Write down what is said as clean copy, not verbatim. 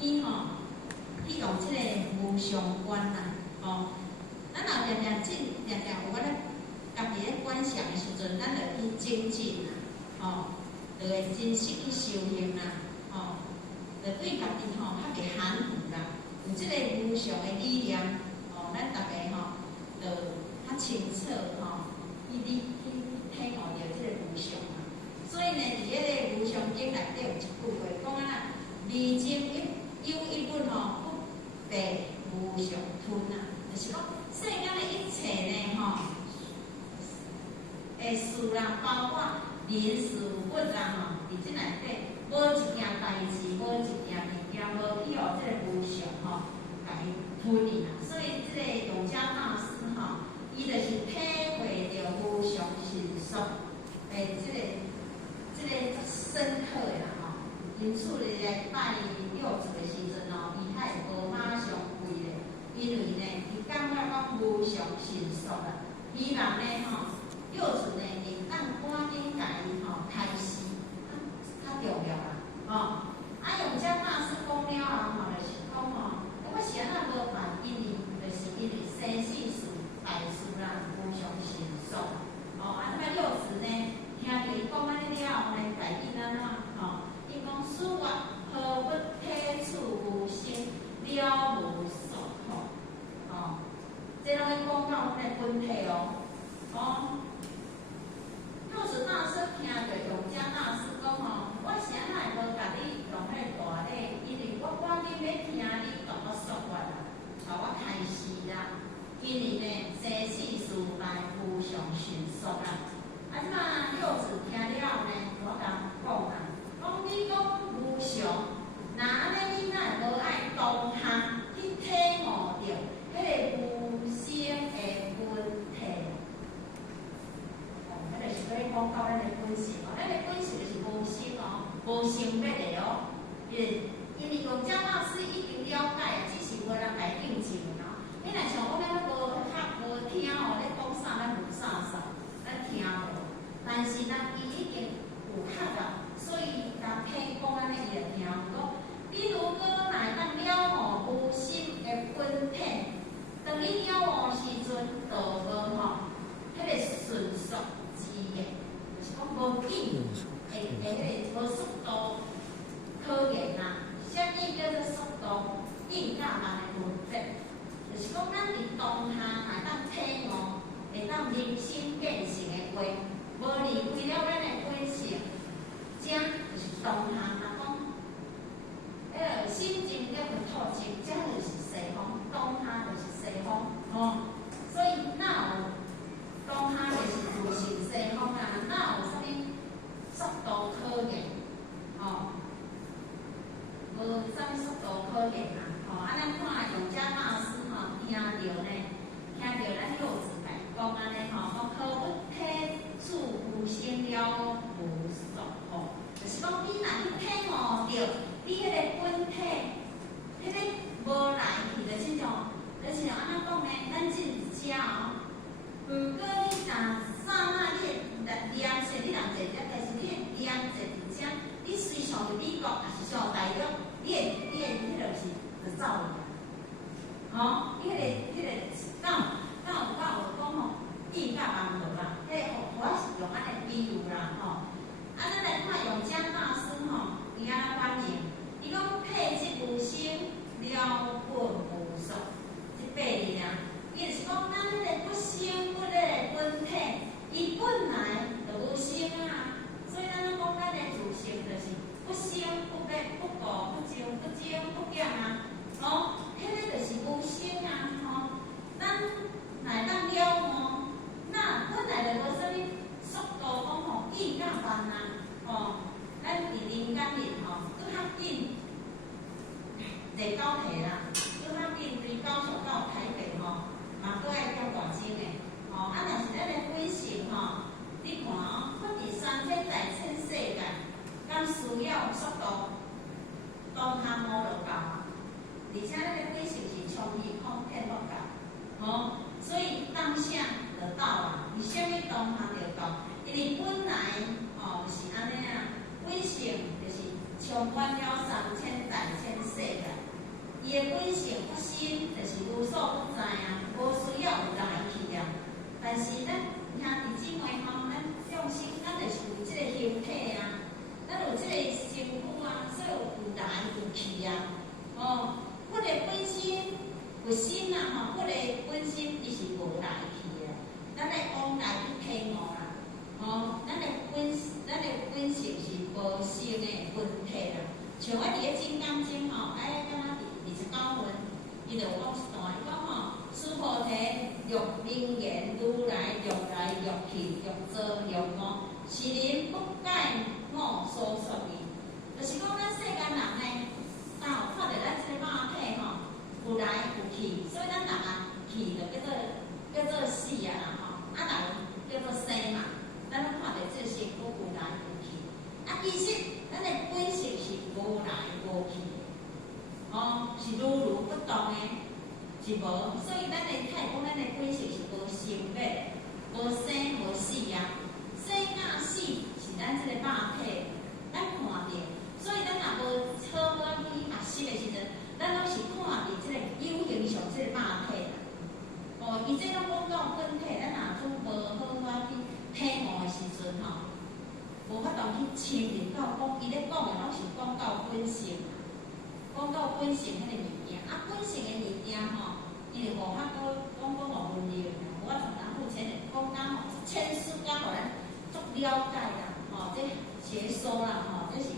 伊伊用即个无常观啦，咱若常常有法咧家己咧观想的时阵，咱就去精进啦，就会真实去修行啦，就对家己较袂含糊啦，有即个无常的理念，咱大家就较清楚去体悟着即个无常啦。所以呢，伫迄个无常经内底有一句话讲啊，未经有一物不被无常吞啊，就是讲世间的一切呢事啦，包括人事物啦伫即内底，无一件代志，无一件物件，无去互即个无常甲伊吞去啦。所以即个永嘉大师伊就是体会着无常心术，即个深刻的啦因此咧，拜六祖的时阵伊还无马上跪咧，因为呢，伊感觉讲无常心术啦，希望呢六祖呢会当赶紧甲伊开示，较重要啦永嘉大师讲了后就是讲我是安那无办，因为就是因为生死事、大事啦，无常心术六祖呢，听着伊讲安尼了后呢，家己安怎伊讲事物何不体处无心，了无所好这拢伊讲到咱的本体六祖大师听着永嘉大师讲我是安那会无甲你用迄个大礼，因为我赶紧要听你甲我说法啦，甲我开示啦。因为呢，生死事来无常心术啦。即马六祖听了后呢，我甲讲啦，讲你讲无常，那安尼你哪会无爱当下去体悟着迄个无生的本体？迄个是可以讲到咱的本性咱的本性就是无生无生灭的因为永嘉大师已经了解，只是无人来印证你若像我咱无听咧讲啥，咱无啥，咱听无。但是呢，伊已经有学啦，所以甲听讲安尼伊就听。讲你如果来当了无心的本体，当你了悟时阵，就无迄个迅速之的，就是讲无紧，迄个无速度可言啦。啥物叫做速度？应甲慢的分别，就是讲咱伫当下来当体悟，会当人生见性的话，无离开了咱的本性，这就是当下。讲心情叫做透镜，这就是西方，当下就是西方所以哪有当下就是自性西方哪有啥物速度可言无啥物速度可言安尼看永嘉大师听着咱六祖来讲安尼讲可不体处无生了无所就是讲你若去体悟着你迄个本体，迄个无来去的这种，就是安怎讲呢？咱只是遮毋过你若刹那你念册，你人坐遮，但是你的念册伫遮，你随上去美国，还是上大陆，你的迄个是就走去你迄个到有讲意甲网络啦，迄个我是用安尼比喻啦咱来看永嘉大师伊安怎反应？伊讲体即无生，了本无所，即八字伊就是讲咱迄个不生不灭的本体，伊本来就无生所以咱讲咱的自性就是不生不灭、不故不净、不增不减迄个就是无生咱来当了悟，那本来就无啥物速度讲意甲慢咱伫人间里拄较紧坐高铁啦，拄较紧从高雄到台北嘛搁爱交大钟的若是咱的本性你看发伫三千大千世界，敢需要速度，当下摸就到而且咱的本性是创意骗不到所以当下就到啦。为什么当下就到？因为本来就是安尼本性就是充满了三千大千世界。有心啦吼，迄个本身伊是无来去的，咱来往来去体悟啦，吼，咱的本性是无生的本体啦。像我伫咧《金刚经》吼，敢若29分，伊就有讲一段，伊讲吼，须菩提，欲明言如来，欲来欲去，欲做欲悟，是人不改我所说义。就是讲咱世间人呢，有看到咱即个肉体吼，有来有去，所以咱人啊去就叫做死啊啦吼，啊来叫做生嘛。咱拢看到即个身躯有来有去，啊其实咱的本性是无来无去，哦，是如如不动的，是无。所以咱会睇讲，咱的本性是无生灭的，无生无死啊。生甲死是咱即个肉体，咱看到。所以咱若无好好去学习的时阵，咱拢是看伫即个有形上即个肉体啦。哦，伊这拢讲到本体，咱若总无好好去体悟的时阵吼，无法度去深入到讲，伊咧讲的拢是讲到本性，讲到本性迄个物件。啊，本性的物件吼，伊就无法度讲无分量，无法度咱付钱的讲讲吼，千丝讲互咱足了解啦，吼，这学说啦，吼，这是。